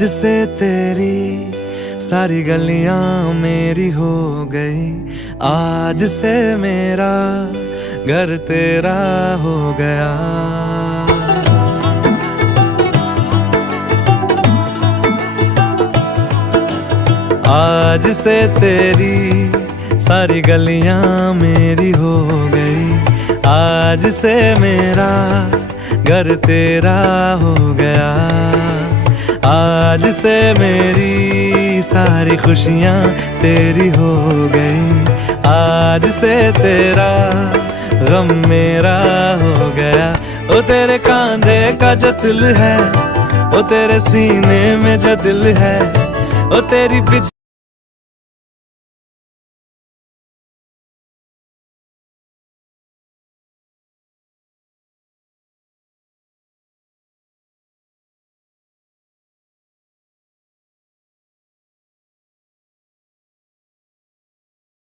आज से तेरी सारी गलियां मेरी हो गई, आज से मेरा घर तेरा हो गया। आज से तेरी सारी गलियां मेरी हो गई, आज से मेरा घर तेरा हो गया। आज से मेरी सारी खुशियां तेरी हो गई, आज से तेरा गम मेरा हो गया। ओ तेरे कांधे का जो दिल है, ओ तेरे सीने में जो दिल है, ओ तेरी